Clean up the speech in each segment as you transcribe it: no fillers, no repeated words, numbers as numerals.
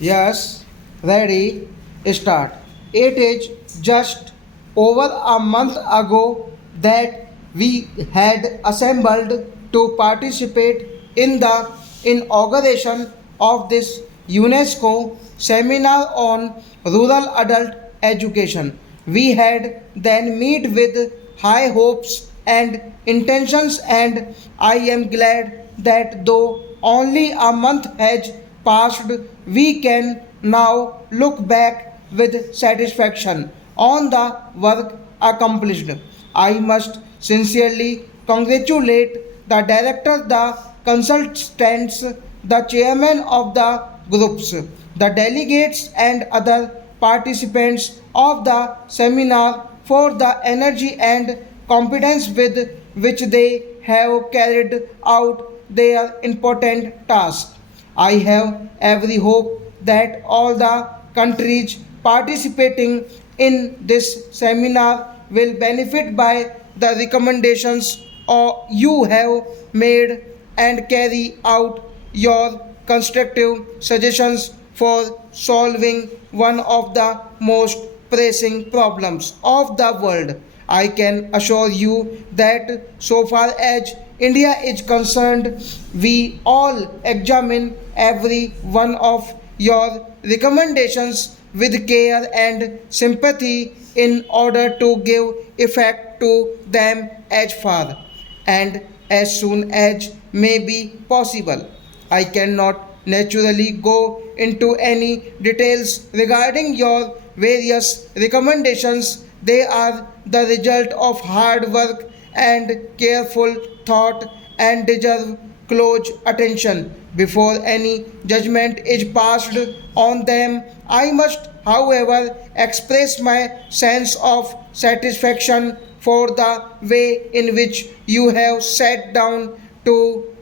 Yes, ready, start. It is just over a month ago that we had assembled to participate in the inauguration of this UNESCO seminar on rural adult education. We had then meet with high hopes and intentions, and I am glad that though only a month has passed, we can now look back with satisfaction on the work accomplished. I must sincerely congratulate the director, the consultants, the chairman of the groups, the delegates, and other participants of the seminar for the energy and competence with which they have carried out their important task. I have every hope that all the countries participating in this seminar will benefit by the recommendations you have made and carry out your constructive suggestions for solving one of the most pressing problems of the world. I can assure you that so far as India is concerned, we all examine every one of your recommendations with care and sympathy in order to give effect to them as far and as soon as may be possible. I cannot naturally go into any details regarding your various recommendations. They are the result of hard work and careful thought and deserve close attention before any judgment is passed on them. I must, however, express my sense of satisfaction for the way in which you have sat down to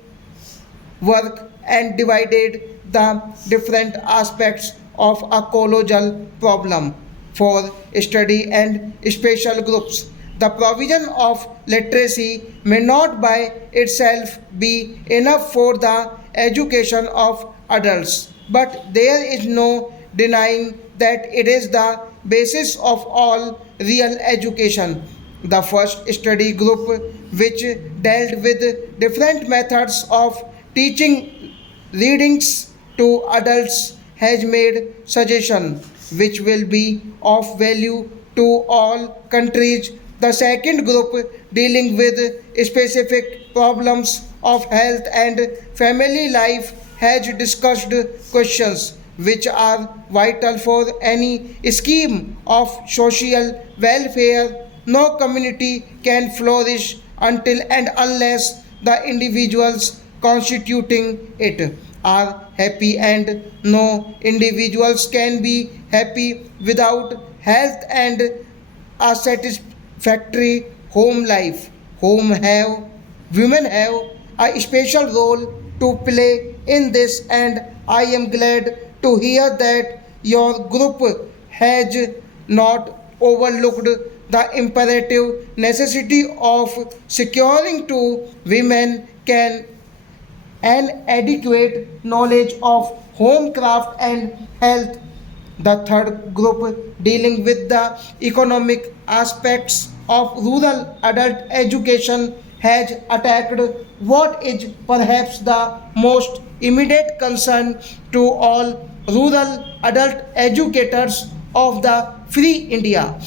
work and divided the different aspects of a colossal problem for study and special groups. The provision of literacy may not by itself be enough for the education of adults, but there is no denying that it is the basis of all real education. The first study group, which dealt with different methods of teaching readings to adults, has made suggestion which will be of value to all countries. The second group, dealing with specific problems of health and family life, has discussed questions which are vital for any scheme of social welfare. No community can flourish until and unless the individuals constituting it are happy, and no individuals can be happy without health and a satisfactory home life. Women have a special role to play in this, and I am glad to hear that your group has not overlooked the imperative necessity of securing to women can an adequate knowledge of home craft and health. The third group, dealing with the economic aspects of rural adult education, has attacked what is perhaps the most immediate concern to all rural adult educators of the free India.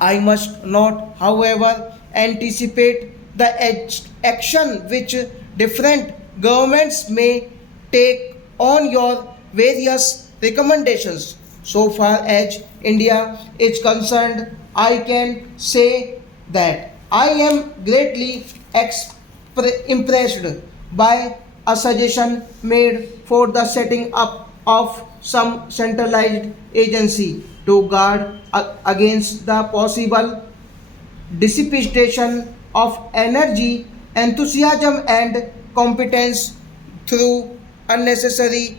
I must not, however, anticipate the action which different governments may take on your various recommendations. So far as India is concerned, I can say that I am greatly impressed by a suggestion made for the setting up of some centralized agency to guard against the possible dissipation of energy, enthusiasm, and competence through unnecessary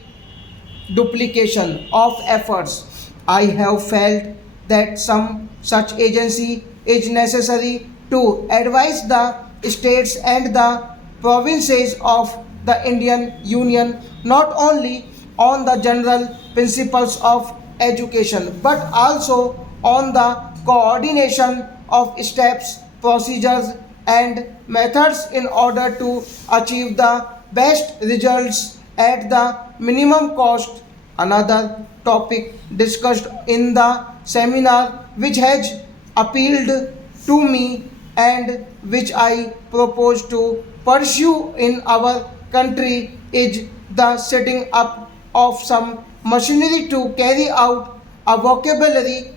duplication of efforts. I have felt that some such agency is necessary to advise the states and the provinces of the Indian Union not only on the general principles of education, but also on the coordination of steps, procedures, and methods in order to achieve the best results at the minimum cost. Another topic discussed in the seminar, which has appealed to me and which I propose to pursue in our country, is the setting up of some machinery to carry out a vocabulary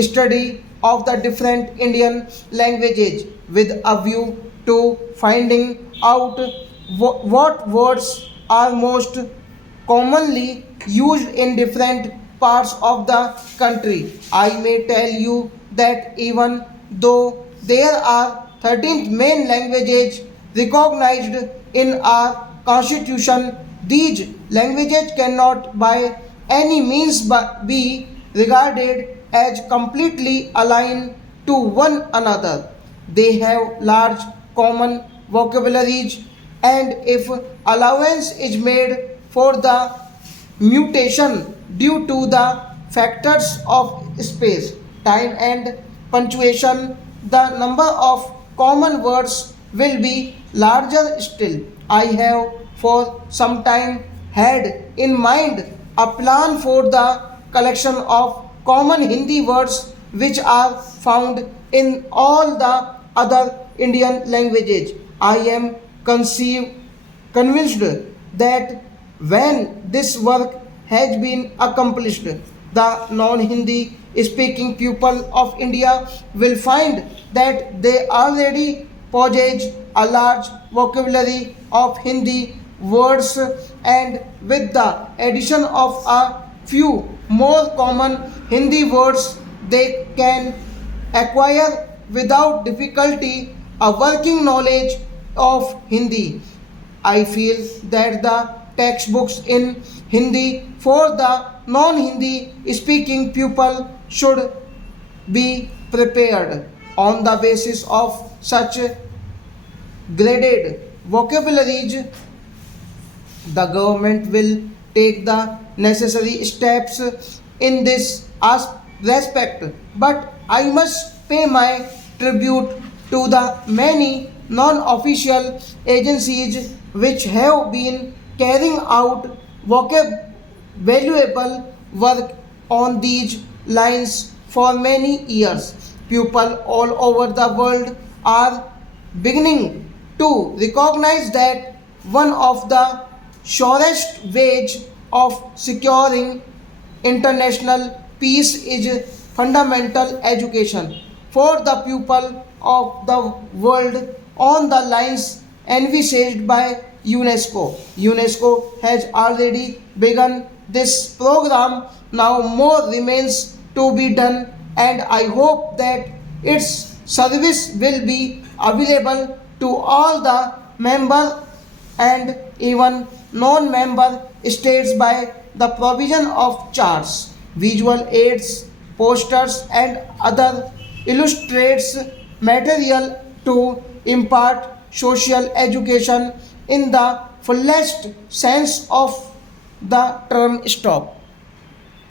study of the different Indian languages with a view to finding out what words are most commonly used in different parts of the country. I may tell you that even though there are 13 main languages recognized in our constitution, these languages cannot by any means be regarded as completely aligned to one another. They have large common vocabularies, and if allowance is made for the mutation due to the factors of space, time, and punctuation, the number of common words will be larger still. I have for some time had in mind a plan for the collection of common Hindi words which are found in all the other Indian languages. I am convinced that when this work has been accomplished, the non Hindi speaking people of India will find that they already possess a large vocabulary of Hindi words, and with the addition of a few more common Hindi words, they can acquire without difficulty a working knowledge of Hindi. I feel that the textbooks in Hindi for the non Hindi speaking pupil should be prepared on the basis of such graded vocabularies. The government will take the necessary steps in this respect, but I must pay my tribute to the many non-official agencies which have been carrying out valuable work on these lines for many years. People all over the world are beginning to recognize that one of the surest ways of securing international peace is fundamental education for the people of the world on the lines envisaged by UNESCO. UNESCO has already begun this program. Now more remains to be done, and I hope that its service will be available to all the member and even non-member states by the provision of charts, visual aids, posters, and other illustrates material to impart social education in the fullest sense of the term. Stop.